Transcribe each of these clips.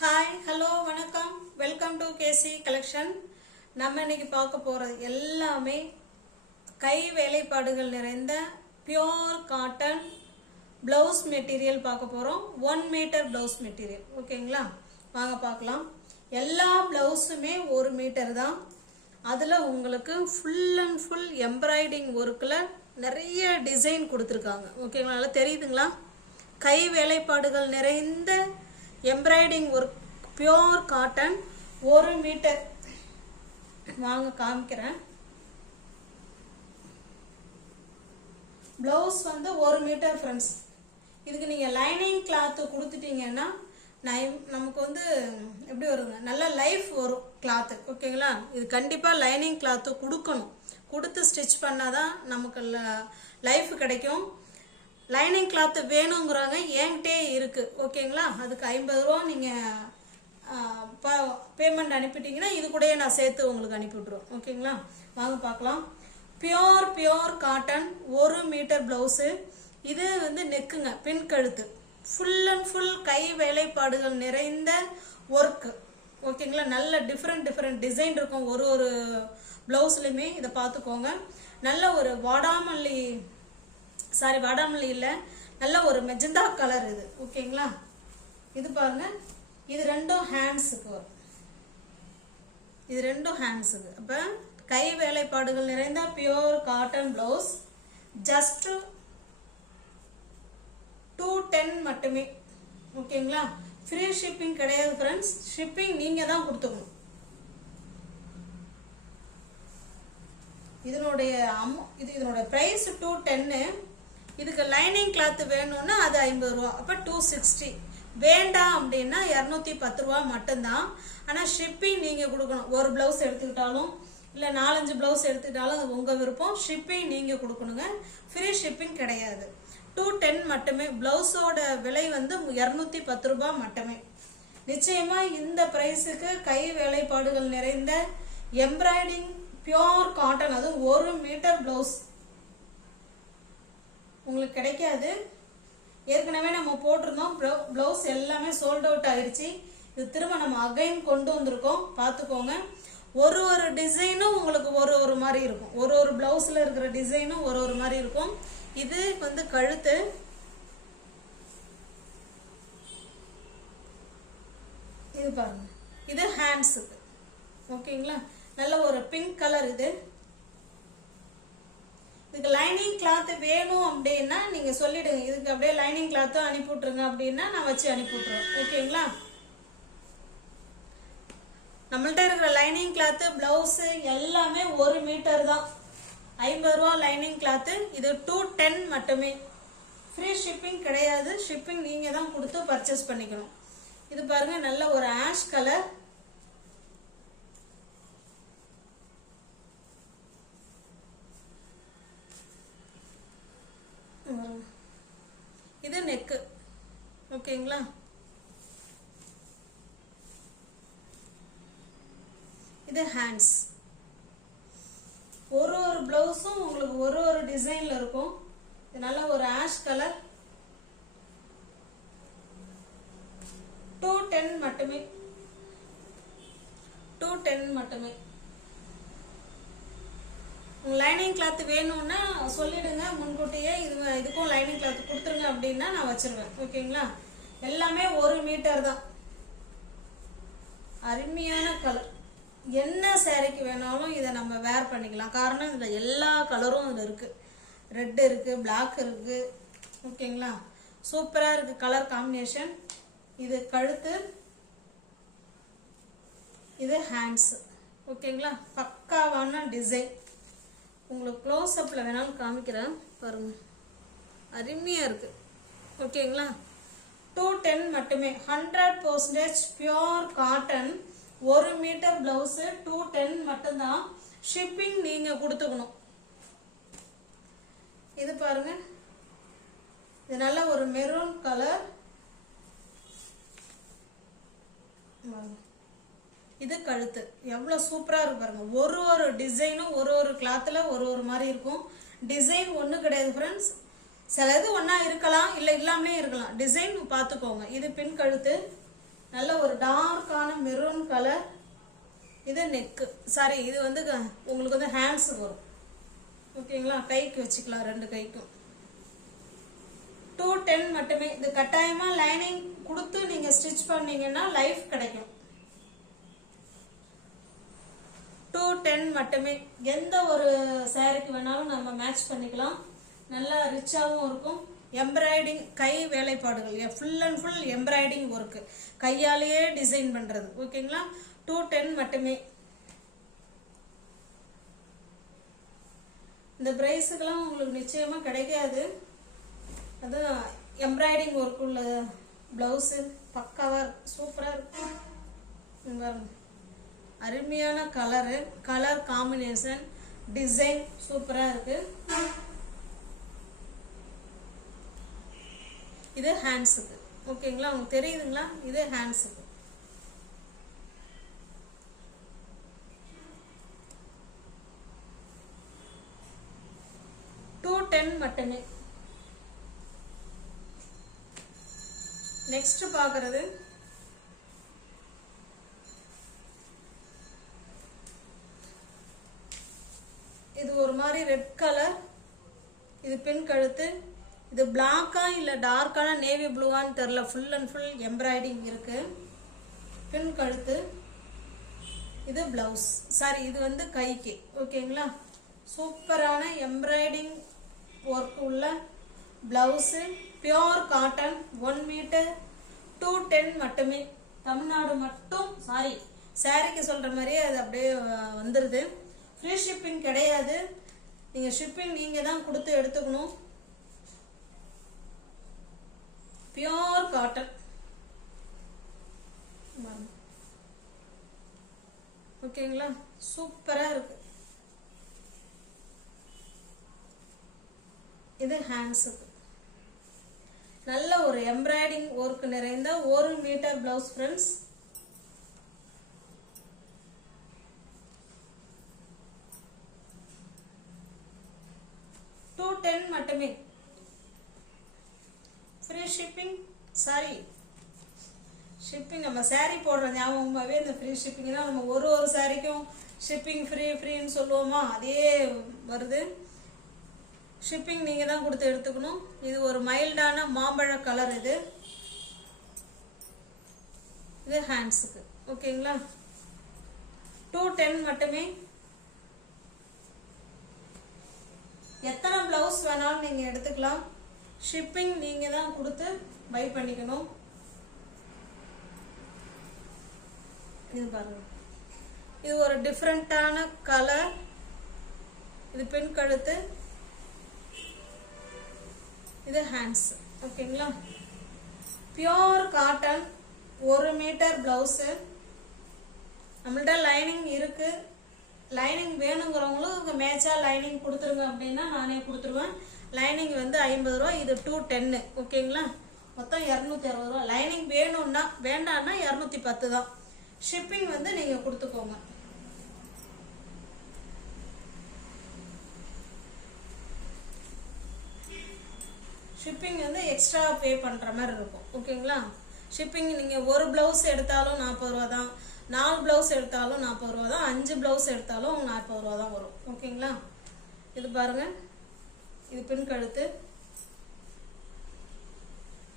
Hi hello வணக்கம் welcome to KC collection. நம்ம இன்னைக்கு பார்க்க போகிறது எல்லாமே கை வேலைப்பாடுகள் நிறைந்த பியோர் காட்டன் ப்ளவுஸ் மெட்டீரியல் பார்க்க போகிறோம். 1 மீட்டர் ப்ளவுஸ் மெட்டீரியல். ஓகேங்களா, வாங்க பார்க்கலாம். எல்லா ப்ளவுஸுமே 1 மீட்டர் தான். அதில் உங்களுக்கு ஃபுல் அண்ட் ஃபுல் எம்ப்ராய்டிங் ஒர்க்கில் நிறைய டிசைன் கொடுத்துருக்காங்க. ஓகேங்களா, நல்லா தெரியுதுங்களா? கை வேலைப்பாடுகள் நிறைந்த embroidery work pure cotton 1 metre. வாங்க காமிக்கிறேன். பிளவுஸ் வந்து 1 மீட்டர் ஃப்ரெண்ட்ஸ். இதுக்கு நீங்கள் லைனிங் கிளாத்து கொடுத்துட்டீங்கன்னா நமக்கு வந்து எப்படி வருங்க, நல்ல லைஃப் வரும் கிளாத்து. ஓகேங்களா, இது கண்டிப்பாக லைனிங் கிளாத்து கொடுக்கணும். கொடுத்து ஸ்டிச் பண்ணாதான் நமக்கு லைஃப் கிடைக்கும். லைனிங் கிளாத்து வேணுங்கிறவங்க என்கிட்டே இருக்குது. ஓகேங்களா, அதுக்கு 50 ரூபா நீங்கள் பேமெண்ட் அனுப்பிட்டீங்கன்னா இது கூடயே நான் சேர்த்து உங்களுக்கு அனுப்பி விட்ருவோம். ஓகேங்களா, வாங்க பார்க்கலாம். Pure cotton 1 metre blouse. இது வந்து நெக்குங்க, பின் கழுத்து, ஃபுல் அண்ட் ஃபுல் கை வேலைப்பாடுகள் நிறைந்த ஒர்க்கு. ஓகேங்களா, நல்ல டிஃப்ரெண்ட் டிசைன் இருக்கும் ஒரு ப்ளவுஸ்லையுமே. இதை பார்த்துக்கோங்க. நல்ல ஒரு வாடாமல்லி இல்லை, நல்ல ஒரு மெஜந்தா கலர் இது. ஓகேங்களா, இது பாருங்க. இது ரெண்டும் ஹேண்ட்ஸுக்கு வரும். இது ரெண்டும் ஹேண்ட்ஸுக்கு. அப்போ கை வேலைப்பாடுகள் நிறைந்த பியோர் காட்டன் ப்ளவுஸ் ஜஸ்ட் 210 மட்டுமே. ஓகேங்களா, ஃப்ரீ ஷிப்பிங் கிடையாது ஃப்ரெண்ட்ஸ். ஷிப்பிங் நீங்கள் தான் கொடுத்துக்கணும். இதனுடைய ப்ரைஸ் 210. இதுக்கு லைனிங் கிளாத் வேணும்னா அது 50 ரூபா. அப்போ 260. வேண்டாம் அப்படின்னா 210 ரூபா மட்டும்தான். ஆனால் ஷிப்பிங் நீங்கள் கொடுக்கணும். ஒரு ப்ளவுஸ் எடுத்துக்கிட்டாலும் இல்லை 4-5 ப்ளவுஸ் எடுத்துக்கிட்டாலும் அது உங்கள் விருப்பம். ஷிப்பிங் நீங்கள் கொடுக்கணுங்க. ஃப்ரீ ஷிப்பிங் கிடையாது. 210 மட்டுமே. ப்ளவுஸோட விலை வந்து 210 ரூபா மட்டுமே. நிச்சயமாக இந்த ப்ரைஸுக்கு கை வேலைப்பாடுகள் நிறைந்த எம்ப்ராய்டிங் பியோர் காட்டன், அதுவும் 1 மீட்டர் ப்ளவுஸ் உங்களுக்கு கிடைக்காது. ஏற்கனவே நம்ம போட்டிருந்தோம். ப்ளவுஸ் எல்லாமே சோல்ட் அவுட் ஆயிடுச்சு. இது திரும்ப நம்ம அகைன் கொண்டு வந்திருக்கோம். பார்த்துக்கோங்க. ஒரு டிசைனும் உங்களுக்கு ஒரு மாதிரி இருக்கும். ஒரு ப்ளவுஸில் இருக்கிற டிசைனும் ஒரு மாதிரி இருக்கும். இது வந்து கழுத்து. இது பாருங்க, இது ஹேண்ட்ஸுக்கு. ஓகேங்களா, நல்ல ஒரு பிங்க் கலர். இதுக்கு லைனிங் கிளாத் வேணும் அப்படின்னா நீங்க சொல்லிடுங்க. இதுக்கு அப்படியே லைனிங் கிளாத்தும் அனுப்பி விட்டுருங்க அப்படின்னா நான் வச்சு அனுப்பி விட்டுருவேன். ஓகேங்களா, நம்மள்ட்ட இருக்கிற லைனிங் கிளாத்து பிளவுஸ் எல்லாமே 1 மீட்டர் தான். 50 ரூபா லைனிங் கிளாத்து. இது 210 மட்டுமே. ஃப்ரீ ஷிப்பிங் கிடையாது. ஷிப்பிங் நீங்க தான் கொடுத்து பர்ச்சேஸ் பண்ணிக்கணும். இது பாருங்க, நல்ல ஒரு ஆஷ் கலர். இது நெக்கு. ஓகேங்களா, இது ஹேண்ட்ஸ். ஒரு பிளவுஸும் உங்களுக்கு ஒரு டிசைன்ல இருக்கும். இது நல்ல ஒரு ஆஷ் கலர். 210 மட்டுமே. 210 மட்டுமே. லைனிங் கிளாத் வேணும்னா சொல்லிடுங்க முன்கூட்டியே. இதுக்கும் லைனிங் கிளாத் கொடுத்துருங்க அப்படின்னா நான் வச்சிருவேன். ஓகேங்களா, எல்லாமே 1 மீட்டர் தான். அருமையான கலர். என்ன சாரிக்கு வேணாலும் இதை நம்ம வேர் பண்ணிக்கலாம். காரணம் இதில் எல்லா கலரும் இதில் இருக்கு. ரெட் இருக்கு, பிளாக் இருக்கு. ஓகேங்களா, சூப்பரா இருக்கு கலர் காம்பினேஷன். இது கழுத்து, இது ஹேண்ட்ஸ். ஓகேங்களா, பக்காவான டிசைன். உங்களுக்கு க்ளோஸ் அப்ல வேணாலும் காமிக்கிறேன் பாருங்க. அருமையா இருக்கு. ஓகேங்களா, 210 மட்டுமே. 100% பியோர் காட்டன் 1 மீட்டர் பிளவுஸ் 210 மட்டும்தான். ஷிப்பிங் நீங்க கொடுத்துக்கணும். இது பாருங்க, இது நல்ல ஒரு மெரூன் கலர். இது கழுத்து. எவ்வளவு சூப்பரா இருக்கு பாருங்க. ஒரு டிசைனும் ஒரு கிளாத்ல ஒரு மாதிரி இருக்கும். டிசைன் ஒண்ணு கிடையாது ஃப்ரெண்ட்ஸ். சிலது ஒண்ணா இருக்கலாம், இல்ல இல்லாமலே இருக்கலாம். டிசைன் பார்த்துக்கோங்க. இது பின் கழுத்து. நல்ல ஒரு டார்க்கான மெரூன் கலர். இது நெக்கு, சாரி இது வந்து உங்களுக்கு வந்து ஹேண்ட்ஸ் வரும். ஓகேங்களா, கைக்கு வச்சுக்கலாம், ரெண்டு கைக்கும். 210 மட்டுமே. இது கட்டாயமா லைனிங் கொடுத்து நீங்க ஸ்டிச் பண்ணீங்கன்னா லைஃப் கிடைக்கும். 210 மட்டுமே. எந்த ஒரு சாரிக்கு வேணாலும் நம்ம மேட்ச் பண்ணிக்கலாம். நல்லா ரிச்சாகவும் இருக்கும். எம்ப்ராய்டிங் கை வேலைப்பாடுகள், full and full embroidery work, கையாலேயே டிசைன் பண்றது. ஓகேங்களா, 210 மட்டுமே. இந்த பிரைஸுக்கெல்லாம் உங்களுக்கு நிச்சயமா கிடைக்காது. அது எம்ப்ராய்டிங் ஒர்க் உள்ள பிளவுஸு பக்காவா இருக்கு, சூப்பரா இருக்கு. அருமையான கலரு, கலர் காம்பினேஷன், டிசைன் சூப்பரா இருக்கு. இது ஹேண்ட்ஸுக்கு. ஓகேங்களா, உங்களுக்கு தெரியுதுங்களா, இது ஹேண்ட்ஸுக்கு. $210 மட்டுமே. நெக்ஸ்ட் பாக்குறது இது ஒரு மாதிரி ரெட் கலர். இது பின் கழுத்து. இது பிளாக்கா இல்ல டார்க்கான நேவி ப்ளூவான்னு தெரியல. ஃபுல் அண்ட் ஃபுல் எம்ப்ராய்டிங் இருக்கு. பின் கழுத்து. இது பிளவுஸ், சாரி இது வந்து கைக்கு. ஓகேங்களா, சூப்பரான எம்ப்ராய்டிங் ஒர்க் உள்ள பிளவுஸ். பியோர் காட்டன், 1 மீட்டர், 210 மட்டுமே. தமிழ்நாடு மட்டும், சாரி சாரிக்கு சொல்ற மாதிரியே அது அப்படியே வந்துருது. ஃப்ரீ ஷிப்பிங் கிடையாது. நீங்க ஷிப்பிங் நீங்க தான் கொடுத்து எடுத்துக்கணும். Pure cotton. ஓகேங்களா, சூப்பரா இருக்கு. இது ஹேண்ட்ஸுக்கு. நல்ல ஒரு எம்ப்ராய்டிங் ஒர்க் நிறைந்த 1 மீட்டர் பிளவுஸ் ஃப்ரெண்ட்ஸ். $210 மட்டுமே. ஃப்ரீ ஷிப்பிங், சாரி ஷிப்பிங் நம்ம சாரி போடுற ஞாபகமாகவே இந்த ஃப்ரீ ஷிப்பிங்னா நம்ம ஒரு சாரிக்கும் ஷிப்பிங் ஃப்ரீன்னு சொல்லுவோமா, அதே வருது. ஷிப்பிங் நீங்க தான் கொடுத்து எடுத்துக்கணும். இது ஒரு மைல்டான மாம்பழ கலர். இது ஹேண்ட்ஸுக்கு. ஓகேங்களா, 210 மட்டுமே. எத்தனை பிளவுஸ் வேணாலும் நீங்க எடுத்துக்கலாம். ஷிப்பிங் நீங்க தான் கொடுத்து பை பண்ணிக்கணும். இது பாருங்க, இது ஒரு டிஃப்ரெண்டான கலர். இது பின் கழுத்து. இது ஹேண்ட்ஸ். ஓகேங்களா, பியோர் காட்டன், 1 மீட்டர் பிளவுஸ். நம்மள்ட்ட லைனிங் இருக்கு. லைனிங் வேணுங்கிறவங்களும் மேட்சா லைனிங் கொடுத்துருங்க அப்படின்னா நானே கொடுத்துருவேன். லைனிங் வந்து 50 ரூபா. இது 210. ஓகேங்களா, மொத்தம் 260 ரூபா. லைனிங் வேணும்னா, வேண்டாம்னா 210 தான். ஷிப்பிங் வந்து நீங்க கொடுத்துக்கோங்க. ஷிப்பிங் வந்து எக்ஸ்ட்ரா பே பண்ற மாதிரி இருக்கும். ஓகேங்களா, ஷிப்பிங் நீங்க ஒரு பிளவுஸ் எடுத்தாலும் 40 ரூபா தான், 4 பிளவுஸ் எடுத்தாலும் 40 ரூபா தான், 5 பிளவுஸ் எடுத்தாலும் 40 ரூபா தான் வரும். ஓகேங்களா, இது பாருங்க, இது பின் கழுத்து.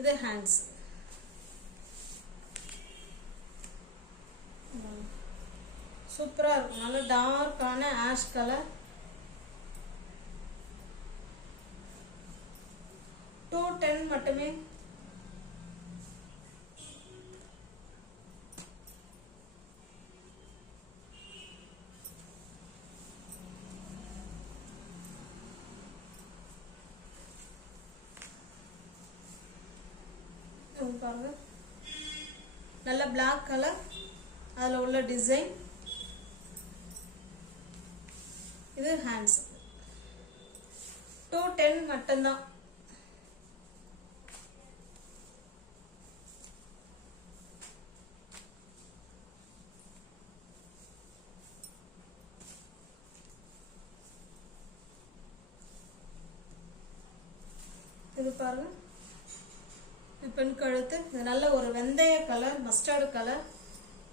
இது ஹேண்ட்ஸ். சூப்பரா இருக்கும். நல்ல டார்க்கான ஆஷ் கலர். 210 மட்டுமே. பாருங்க, நல்ல பிளாக் கலர், அதுல உள்ள டிசைன். இது ஹேண்ட்ஸ். 210 மட்டும்தான். இது பாருங்க, இது பின் கழுத்து. இது நல்ல ஒரு வெந்தய கலர், மஸ்டர்டு கலர்.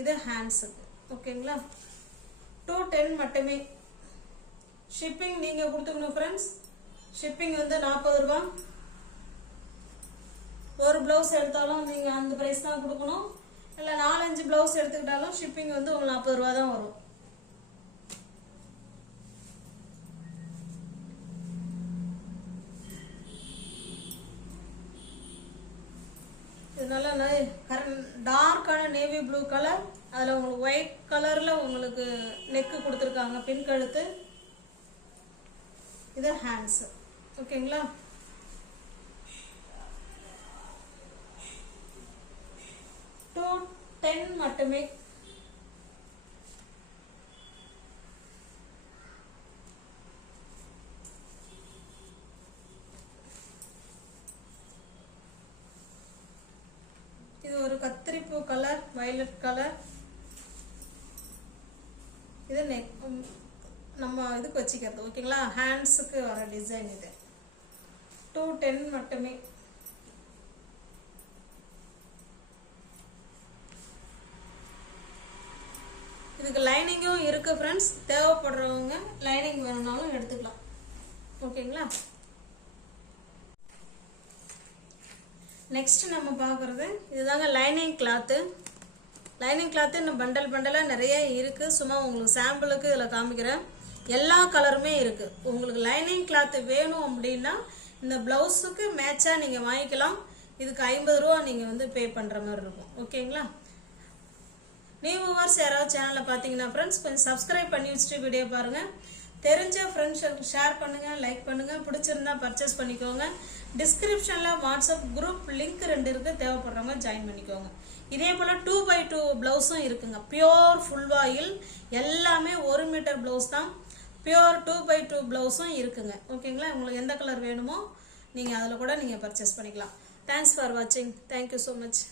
இது ஹேண்ட்ஸுக்கு. ஓகேங்களா? 210 மட்டுமே. ஷிப்பிங் நீங்கள் கொடுத்துக்கணும் ஃப்ரெண்ட்ஸ். ஷிப்பிங் வந்து 40 ரூபா. ஒரு ப்ளவுஸ் எடுத்தாலும் நீங்கள் அந்த ப்ரைஸ் தான் கொடுக்கணும். இல்லை 4-5 ப்ளவுஸ் எடுத்துக்கிட்டாலும் ஷிப்பிங் வந்து உங்களுக்கு 40 ரூபா தான் வரும். இதனால டார்க்கான நேவி ப்ளூ கலர், அதில் உங்களுக்கு ஒயிட் கலரில் உங்களுக்கு நெக்கு கொடுத்துருக்காங்க, பின் கழுத்து. இது ஹேண்ட்ஸு. ஓகேங்களா? $210 மட்டுமே. இது ஒரு கத்திரிப்பூ கலர், வயலட் கலர். இது நெக் நம்ம இதுக்கு வச்சுக்கிறது. ஓகேங்களா? ஹேண்ட்ஸுக்கு வர டிசைன் இது. 210 மட்டுமே. இதுக்கு லைனிங்கும் இருக்கு ஃப்ரெண்ட்ஸ். தேவைப்படுறவங்க லைனிங் வேணும்னாலும் எடுத்துக்கலாம். ஓகேங்களா? நெக்ஸ்ட் நம்ம பார்க்குறது இதுதாங்க லைனிங் கிளாத்து. லைனிங் கிளாத்து இன்னும் பண்டலாக நிறைய இருக்குது. சும்மா உங்களுக்கு சாம்பிளுக்கு இதில் காமிக்கிறேன். எல்லா கலருமே இருக்குது. உங்களுக்கு லைனிங் கிளாத்து வேணும் அப்படின்னா இந்த ப்ளவுஸுக்கு மேட்சாக நீங்கள் வாங்கிக்கலாம். இதுக்கு 50 ரூபா நீங்கள் வந்து பே பண்ணுற மாதிரி இருக்கும். ஓகேங்களா? நியூ வியூவர்ஸ் யாராவது சேனலை பார்த்தீங்கன்னா ஃப்ரெண்ட்ஸ் கொஞ்சம் சப்ஸ்கிரைப் பண்ணி வச்சுட்டு வீடியோ பாருங்கள். தெரிஞ்ச ஃப்ரெண்ட்ஸ் ஷேர் பண்ணுங்கள், லைக் பண்ணுங்கள். பிடிச்சிருந்தா பர்ச்சேஸ் பண்ணிக்கோங்க. டிஸ்கிரிப்ஷனில் வாட்ஸ்அப் குரூப் லிங்க் 2 இருக்குது. தேவைப்படுறவங்க ஜாயின் பண்ணிக்கோங்க. இதே போல் 2x2 ப்ளவுஸும் இருக்குங்க. பியோர் ஃபுல் வாயில் எல்லாமே 1 மீட்டர் ப்ளவுஸ் தான். பியோர் 2x2 ப்ளவுஸும் இருக்குங்க. ஓகேங்களா? உங்களுக்கு எந்த கலர் வேணுமோ நீங்கள் அதில் கூட நீங்கள் பர்ச்சேஸ் பண்ணிக்கலாம். தேங்க்ஸ் ஃபார் வாட்சிங். Thank you so much.